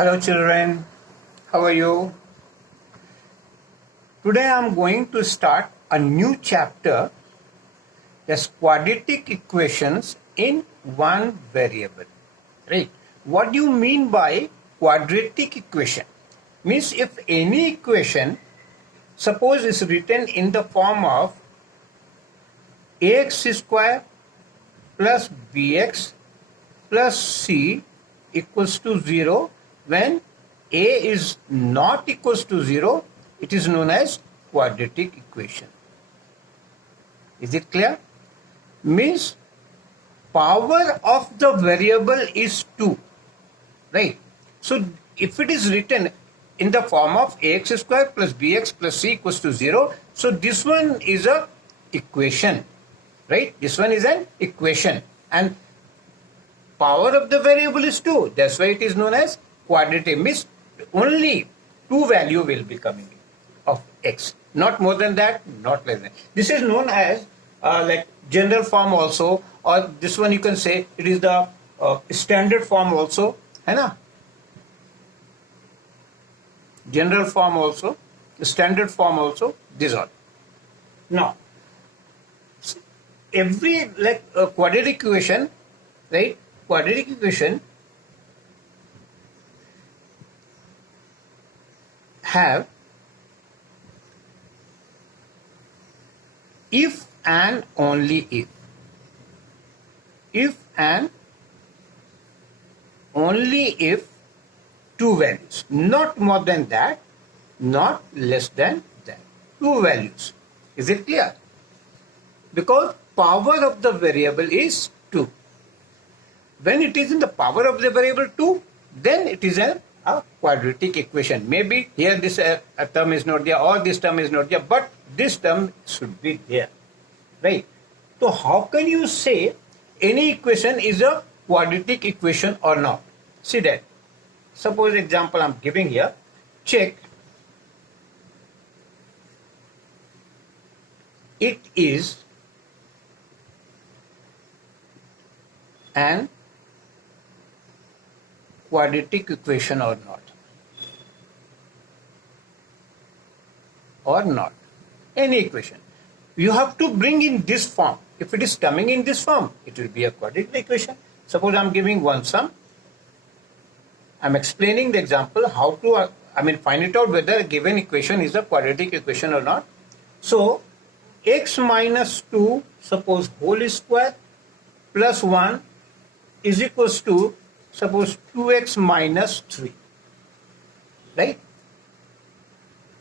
Hello children, how are you? Today I am going to start a new chapter, that's quadratic equations in one variable. Right? What do you mean by quadratic equation? Means if any equation, suppose is written in the form of ax square plus bx plus c equals to 0, when a is not equals to 0, it is known as quadratic equation. Is it clear? Means power of the variable is 2, right? So if it is written in the form of ax square plus bx plus c equals to 0, so this one is a equation, right? This one is an equation, and power of the variable is 2. That's why it is known as quadratic. Means only 2 value will be coming in of x. Not more than that, not less than. This is known as like general form also, or this one you can say it is the standard form also. है ना? General form also, standard form also, this all. Now, every like quadratic equation, right? Quadratic equation have if and only if. If and only if 2 values, not more than that, not less than that. 2 values. Is it clear? Because power of the variable is 2. When it is in the power of the variable 2, then it is a quadratic equation. Maybe here this term is not there, or this term is not there, but this term should be there, right? So how can you say any equation is a quadratic equation or not? See that. Suppose example I am giving here. Check. It is an quadratic equation or not. Or not. Any equation. You have to bring in this form. If it is coming in this form, it will be a quadratic equation. Suppose I am giving one sum. I am explaining the example how to find it out whether a given equation is a quadratic equation or not. So x minus 2, suppose whole square, plus 1 is equals to, suppose 2x minus 3, right?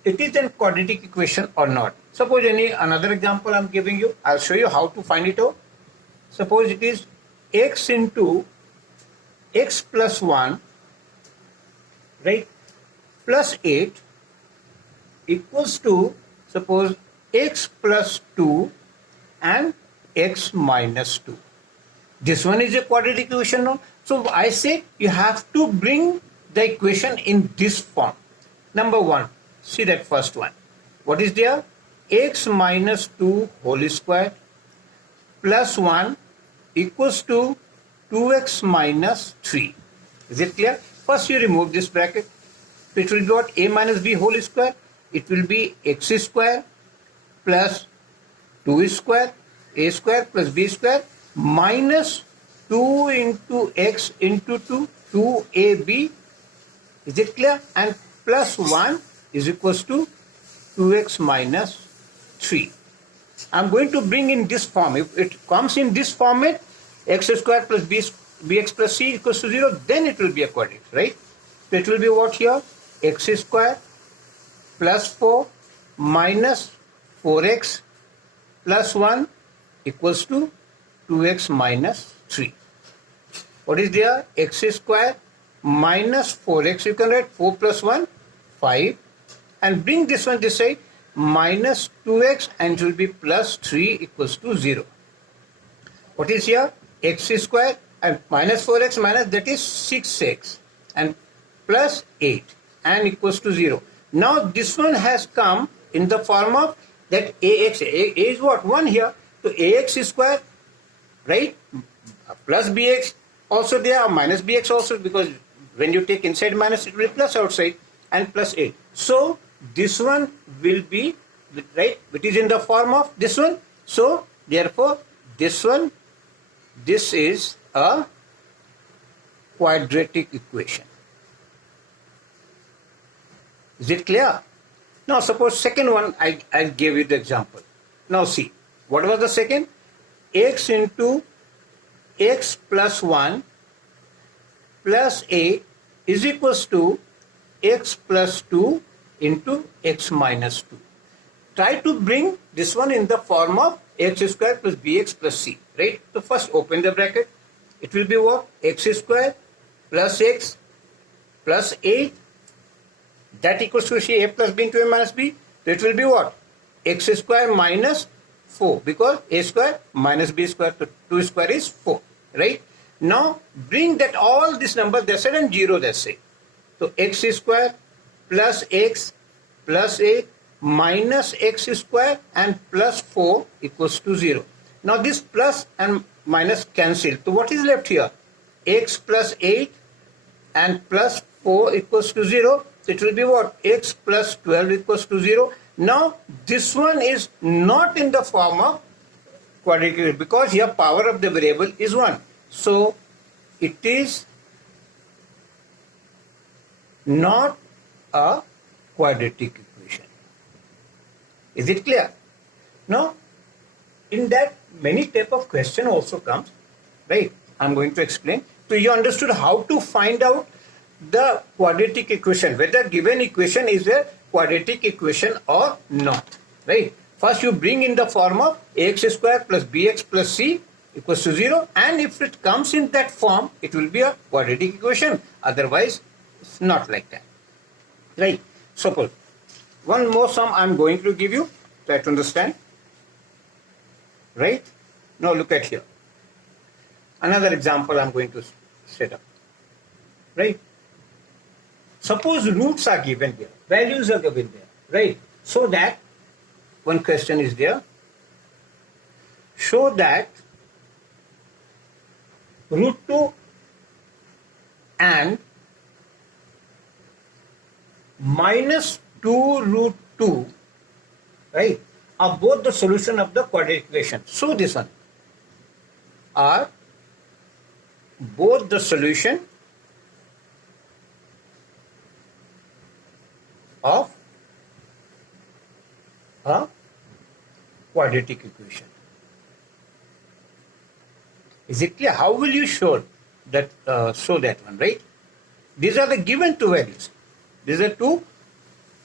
It is a quadratic equation or not. Suppose another example I am giving you. I'll show you how to find it out. Suppose it is x into x plus 1, right, plus 8 equals to, suppose, x plus 2 and x minus 2. This one is a quadratic equation, no? So I say you have to bring the equation in this form. Number 1, see that first one. What is there? X minus 2 whole square plus 1 equals to 2x minus 3. Is it clear? First you remove this bracket. So it will be what? A minus b whole square. It will be x square plus 2 square, a square plus b square, minus 2 into x into 2, 2ab. Is it clear? And plus 1 is equals to 2x minus 3. I am going to bring in this form. If it comes in this format, x square plus bx plus c equals to 0, then it will be a quadratic, right? So it will be what here? X square plus 4 minus 4x plus 1 equals to 2x minus 3. What is there? X square minus 4x. You can write 4 plus 1, 5. And bring this one this side, minus 2x, and it will be plus 3 equals to 0. What is here? X square and minus 4x minus, that is 6x, and plus 8 and equals to 0. Now this one has come in the form of that ax. A is what? 1 here. So ax square, right, plus bx also there, or minus bx also, because When you take inside minus, it will be plus outside, and plus 8. So this one will be, right, it is in the form of this one. So therefore this one, this is a quadratic equation. Is it clear? Now suppose second one, I'll give you the example. Now see, what was the second? X into x plus 1 plus 8 is equals to x plus 2 into x minus 2. Try to bring this one in the form of x square plus bx plus c, right? So first open the bracket. It will be what? X square plus x plus 8. That equals to see a plus b into a minus b. So it will be what? X square minus 4, because a square minus b square, so 2 square is 4, right? Now bring that all these numbers that side and 0 that side. So x square plus x plus 8 minus x square and plus 4 equals to 0. Now this plus and minus cancel. So what is left here? X plus 8 and plus 4 equals to 0. It will be what? X plus 12 equals to 0. Now this one is not in the form of quadratic because here power of the variable is 1. So it is not a quadratic equation. Is it clear? Now in that many type of question also comes, right? I'm going to explain. So you understood how to find out the quadratic equation, whether given equation is a quadratic equation or not, right? First you bring in the form of ax square plus bx plus c equals to 0, and if it comes in that form, it will be a quadratic equation. Otherwise, it's not like that, right? Suppose one more sum I'm going to give you, try to understand, right? Now look at here. Another example I'm going to set up, right? Suppose roots are given there, values are given there, right? So that, one question is there, show that root 2 and minus 2 root 2, right, are both the solution of the quadratic equation. So this one are both the solution of a quadratic equation. Is it clear? How will you show that? Show that one, right? These are the given two values. These are two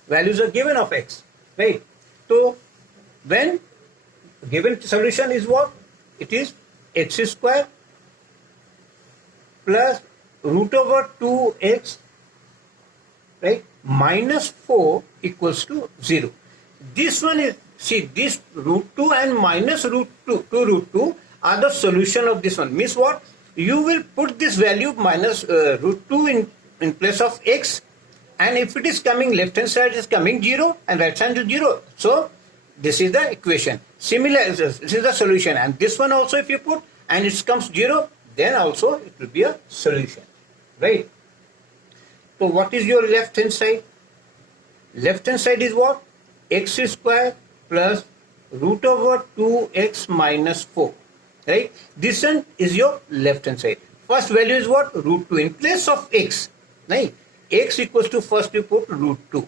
values are given of x, right? So when given solution is what? It is x square plus root over 2x, right, minus 4 equals to 0. This one is, see, this root 2 and minus root 2 root 2 are the solution of this one. Means what? You will put this value minus root 2 in place of x, and if it is coming left hand side is coming 0 and right hand is 0. So this is the equation. Similar, this is the solution, and this one also if you put and it comes 0, then also it will be a solution, right? So what is your left hand side? Left hand side is what? X square plus root over 2x minus 4, right? This one is your left hand side. First value is what? Root 2 in place of x, right? X equals to, first you put root 2,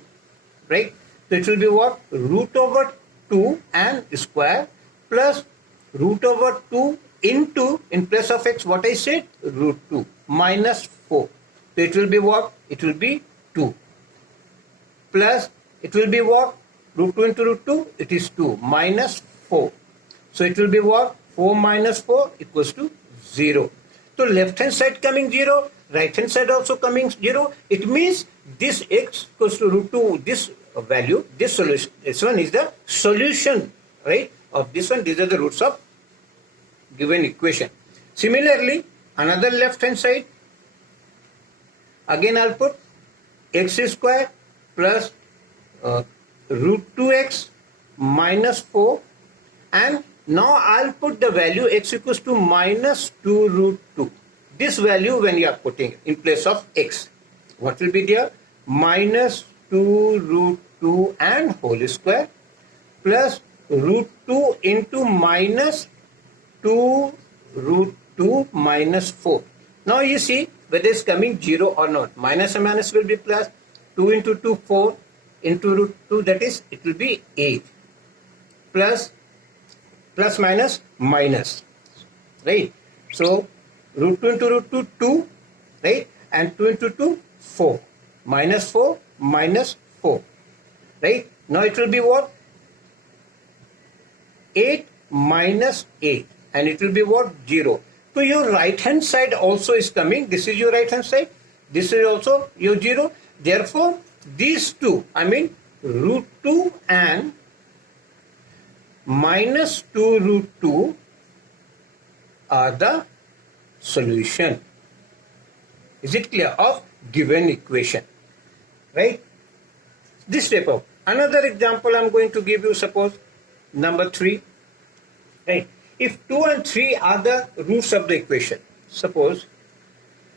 right? So it will be what? Root over 2 and square plus root over 2 into, in place of x, what I said? Root 2 minus 4. So it will be what? It will be 2 plus, it will be what? Root 2 into root 2, it is 2 minus 4. So it will be what? 4 minus 4 equals to 0. So left hand side coming 0, right hand side also coming 0. It means this x equals to root 2, this value, this solution, this one is the solution, right, of this one. These are the roots of given equation. Similarly, another left hand side, again I'll put x square plus root 2x minus 4, and now I'll put the value x equals to minus 2 root 2. this value when you are putting in place of x, what will be there? Minus 2 root 2 and whole square plus root 2 into minus 2 root 2 minus 4. Now you see whether it's coming 0 or not. Minus and minus will be plus. 2 into 2, 4 into root 2, that is, it will be 8. Plus minus minus, right? So root 2 into root 2, 2, right? And 2 into 2, 4. Minus 4, minus 4, right? Now it will be what? 8 minus 8. And it will be what? 0. So your right hand side also is coming. This is your right hand side. This is also your 0. Therefore, these two, I mean root 2 and minus 2 root 2 are the solution. Is it clear? Of given equation, right? This type of another example I'm going to give you. Suppose number 3, right? If 2 and 3 are the roots of the equation, suppose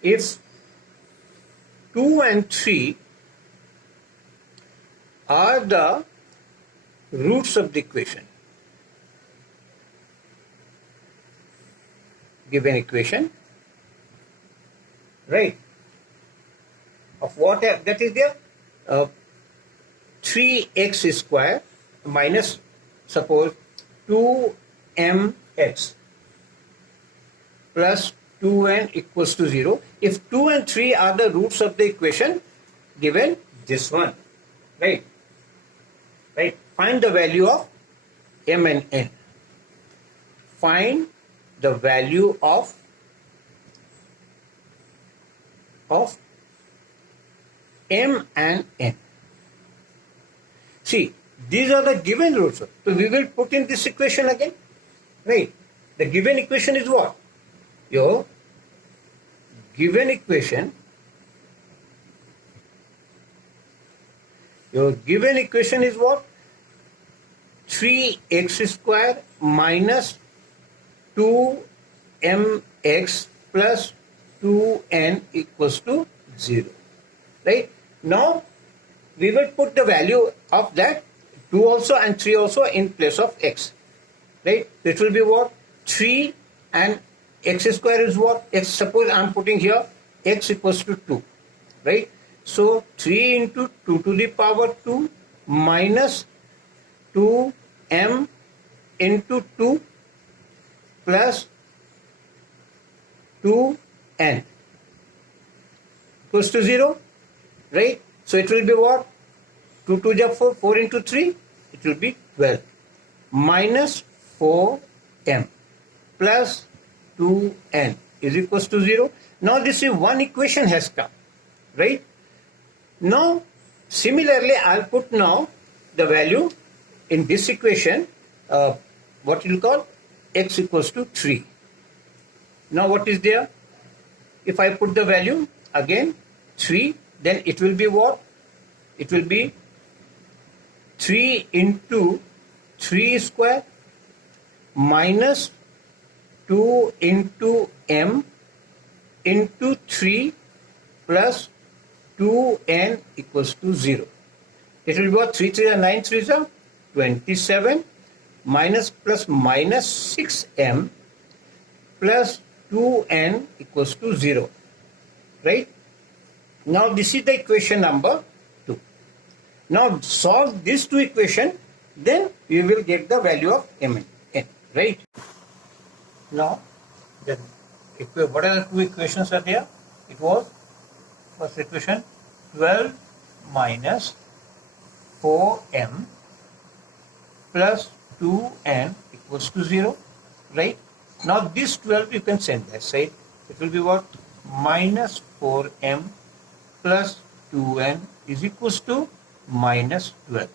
if 2 and 3 are the roots of the equation, given equation, right? Of what that is there? 3x square minus, suppose, 2mx plus 2n equals to 0. If 2 and 3 are the roots of the equation given this one, right? Right. Find the value of m and n. Find the value of m and n. See, these are the given roots. So we will put in this equation again, right? The given equation is what? Your given equation. Your given equation is what? 3x square minus 2mx plus 2n equals to 0. Right? Now, we will put the value of that 2 also and 3 also in place of x. Right? It will be what? 3 and x square is what? X. Suppose I am putting here x equals to 2. Right? So 3 into 2 to the power 2 minus 2m into 2 plus 2n equals to 0, right? So it will be what? 2 to the 4, 4 into 3, it will be 12 minus 4m plus 2n is equals to 0. Now this is one equation has come, right? Now similarly I'll put now the value in this equation, what you call x equals to 3. Now what is there? If I put the value again 3, then it will be what? It will be 3 into 3 square minus 2 into m into 3 plus 2n equals to 0. It will be what? 3 3 are 9 3 are 27 minus plus minus 6m plus 2n equals to 0. Right? Now this is the equation number 2. Now solve these two equations, then we will get the value of m and n. Right? Now, then what are the two equations are there? It was first equation 12 minus 4m plus 2n equals to 0, right? Now this 12 you can send that side. It will be what? Minus 4m plus 2n is equals to minus 12,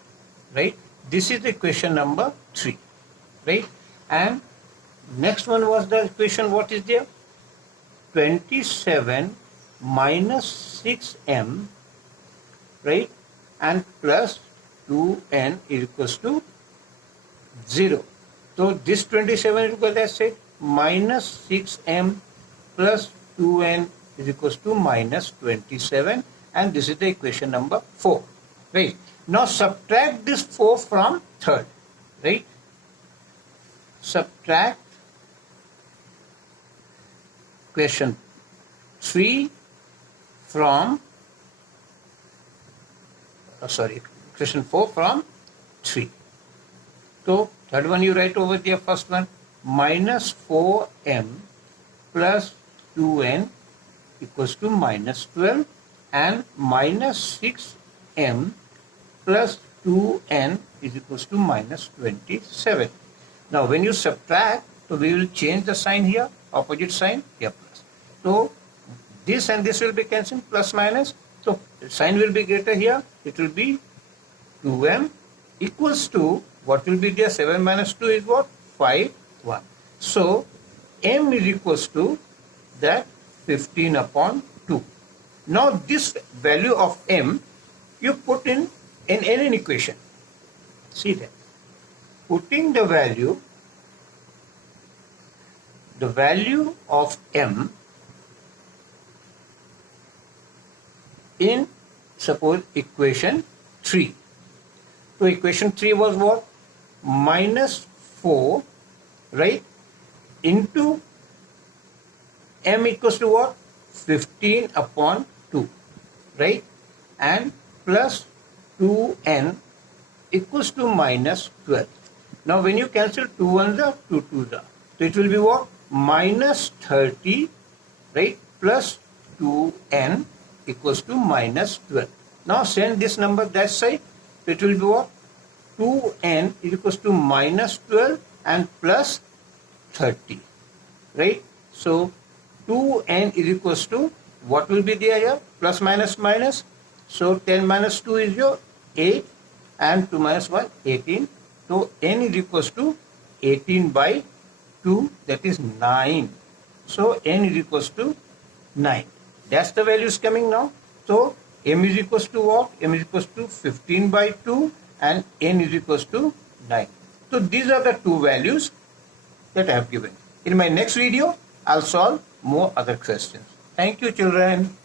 right? This is the equation number 3, right? And next one was the equation, what is there? 27 minus 6m, right? And plus 2n is equals to 0. So this 27 is equal to, I said, minus 6m plus 2n is equals to minus 27, and this is the equation number 4, right? Now subtract this 4 from third, right? Subtract equation 3 from equation 4 from 3. So third one you write over there, first one, minus 4m plus 2n equals to minus 12, and minus 6m plus 2n is equals to minus 27. Now when you subtract, so we will change the sign here, opposite sign here, plus. So this and this will be cancelled, plus minus. So sign will be greater here. It will be 2m equals to, what will be there? 7 minus 2 is what? 5, 1. So m is equals to that 15 upon 2. Now this value of m you put in any equation. See that. Putting the value of m in, suppose, equation 3. So equation 3 was what? Minus 4, right, into m equals to what? 15 upon 2, right, and plus 2n equals to minus 12. Now when you cancel 2 ones are 2 2s are, so it will be what? Minus 30, right, plus 2n equals to minus 12. Now send this number that side, so it will be what? 2n is equals to minus 12 and plus 30, right? So 2n is equals to, what will be there here? Plus minus minus. So 10 minus 2 is your 8, and 2 minus 1, 18. So n is equals to 18 by 2, that is 9. So n is equals to 9. That's the values coming now. So m is equals to what? M is equals to 15 by 2, and n is equals to 9. So these are the two values that I have given. In my next video, I'll solve more other questions. Thank you, children.